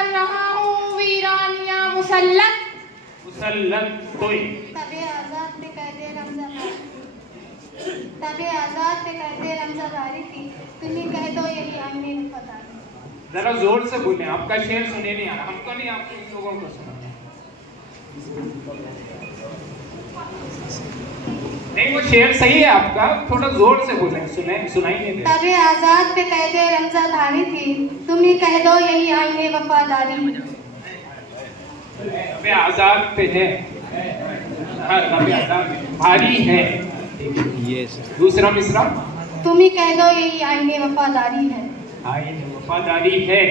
कर रहा हूँ वीरानिया मुसल्लत। मुसल्लत कोई तबे आजाद पे कहते रमजादारी, तबे आजाद पे कहते रमजादारी थी, तुम्हें कह दो यही आईने वफादारी। जरा जोर से बोले, आपका शेर सुने नहीं आ रहा, हमको नहीं, आप लोगों को सुना। नहीं वो शेर सही है आपका, थोड़ा जोर से बोले, सुनाई नहीं दे। तबे आजाद पे कहते रमजादारी थी, तुम्हें कह दो यही आईने वफादारी। तबे आजाद पे है, हाँ तबे आजाद भारी है। दूसरा मिसरा, तुम्हें कह दो यही आईने वफादारी है। आईने वफादारी है।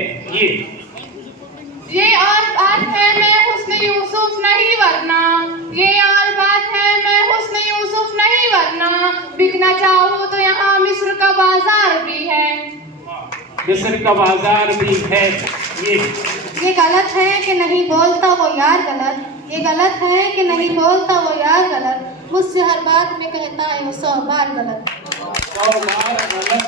ये और बात है मैं हुस्न यूसुफ नहीं वरना, ये और बात है मैं हुस्न यूसुफ नहीं वरना, बिकना चाहूँ तो यहाँ मिस्र का बाजार भी है। मिस्र का बाजार भी है। ये गलत है कि नहीं बोलता वो यार गलत, ये गलत है कि नहीं बोलता वो यार गलत, मुझसे हर बात में कहता है वो 100 बार गलत। 100 बार गलत।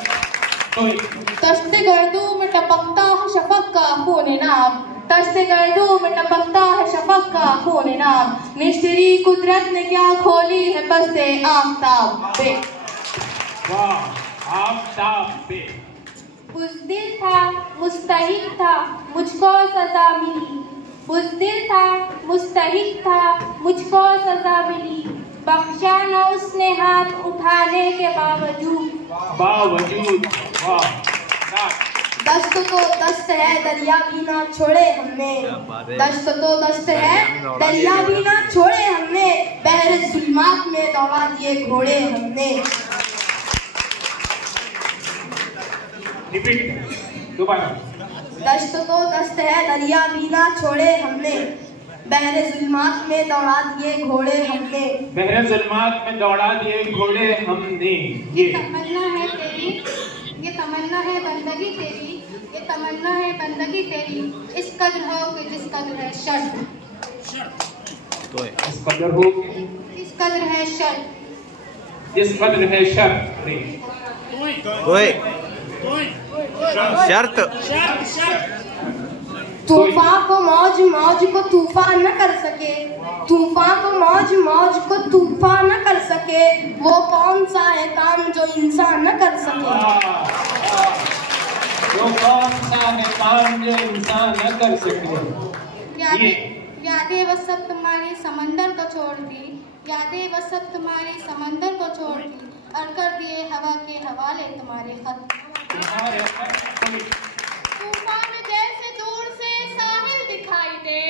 तश्ते गर्दू में टपकता है शफक का खून नाम, तश्ते गर्दू में टपकता है शफक का खून नाम, निश्चरी कुदरत ने क्या खोली है बस्ते आफताब पे। वाह आफताब पे। बुज़दिल था मुस्तहिक था मुझको सजा मिली, बुज़दिल था मुस्तहिक था मुझको सजा मिली, बख्शा न उसने हाथ उठाने के बावजूद। वाह दस्त तो दस्त है दरिया भी ना छोड़े हमने, दस्त तो दस्त है दरिया भी ना छोड़े हमने, बहरे जुल्मात में दौड़ा दिए घोड़े हमने। रिपीट दोबारा। दस्त तो दस्त है दरिया भी ना छोड़े हमने, बहरे जुल्मात में दौड़ा दिए घोड़े हमने। बहरे जुल्मात में दौड़ा दिए घोड़े हमने। ये तमन्ना है तेरी, ये तमन्ना है बंदगी तेरी, ये तमन्ना है बंदगी तेरी, इस कदर हो कि जिस कदर है शर्त, इस कदर हो इस कदर है शर्त, जिस कदर है शर्त। शर्त तूफान को मौज मौज को तूफान न कर सके, तूफान को मौज मौज को तूफान न कर सके, वो कौन सा है काम जो इंसान न कर सके। वो कौन सा है काम जो इंसान न कर सके। यादें वो सब तुम्हारी समंदर को छोड़ दी, यादें वो सब तुम्हारी समंदर को छोड़ दी, और कर दिए हवा के हवाले तुम्हारे खत। तूफान में जैसे दूर से साहिल दिखाई दे,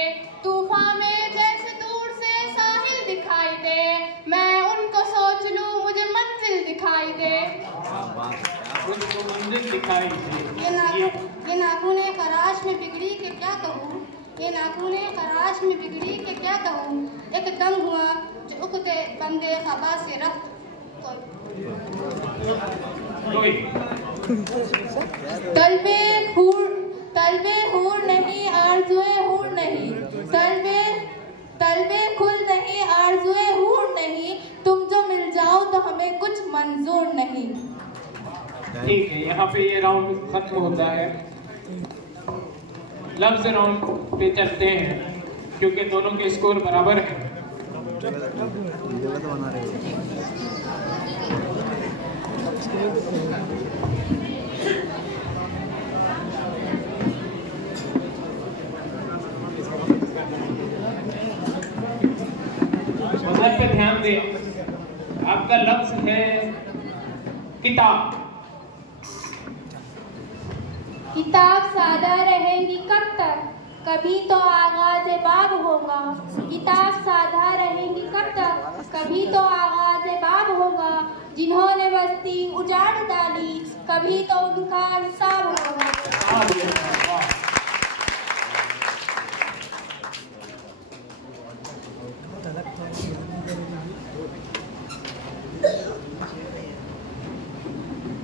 तूफान में जैसे दूर से साहिल दिखाई दे, मैं उनको सोच लूं मुझे मंजिल दिखाई दे। मुझको मंजिल दिखाई दे। ये नाखूने खराश में बिगड़ी के क्या कहूँ, ये नाखूने खराश में बिगड़ी के क्या कहूँ, एक दम हुआ जो उकते बंदे खबा से रफ्त। तलबे हूर नहीं आरज़ुए हूर नहीं, तलबे खुल नहीं आरज़ुए हूर नहीं, तुम जो मिल जाओ तो हमें कुछ मंजूर नहीं। ठीक है, यहाँ पे ये राउंड खत्म होता है। लफ्ज राउंड पे चलते हैं क्योंकि दोनों के स्कोर बराबर हैं। मज़हब पे ध्यान दें। आपका लफ्ज है किताब। किताब सादा रहेगी कब तक, कभी तो आगाज़ बाब होगा, किताब सादा रहेगी कब तक, कभी तो आगाज़ बाब होगा, जिन्होंने बस्ती उजाड़ डाली कभी तो उनका हिसाब होगा।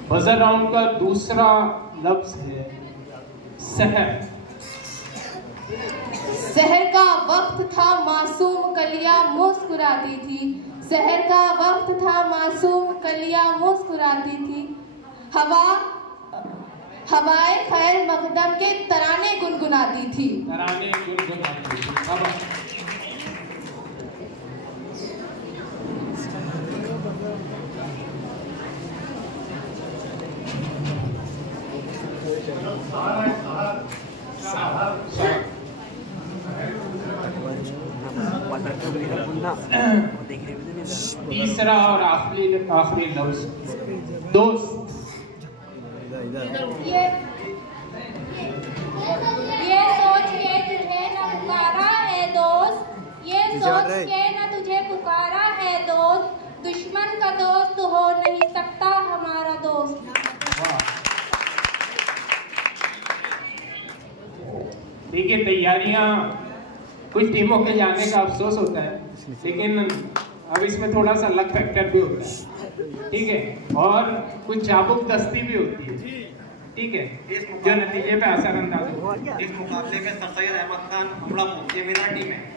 बजर राउंड का दूसरा लफ्ज है सहर। सहर का वक्त था मासूम कलियां मुस्कुराती थी, सहर का वक्त था मासूम कलियां मुस्कुराती थी, हवाए खैर मकदम के तराने गुनगुनाती थी। तराने गुनगुनाती थी। तीसरा और आखिरी लफ्ज दोस्त। ये सोच के तुझे न पुकारा है दोस्त, ये सोच के न तुझे पुकारा है दोस्त, दुश्मन का दोस्त हो नहीं सकता हमारा दोस्त। देखिए तैयारियां, कुछ टीमों के जाने का अफसोस होता है, लेकिन अब इसमें थोड़ा सा लक फैक्टर भी होता है, ठीक है, और कुछ चाबुक दस्ती भी होती है, ठीक है, जो नतीजे पे असर अंदाज होता है। इस मुकाबले में सर सैयद अहमद खान हमला ये मेरा टीम है।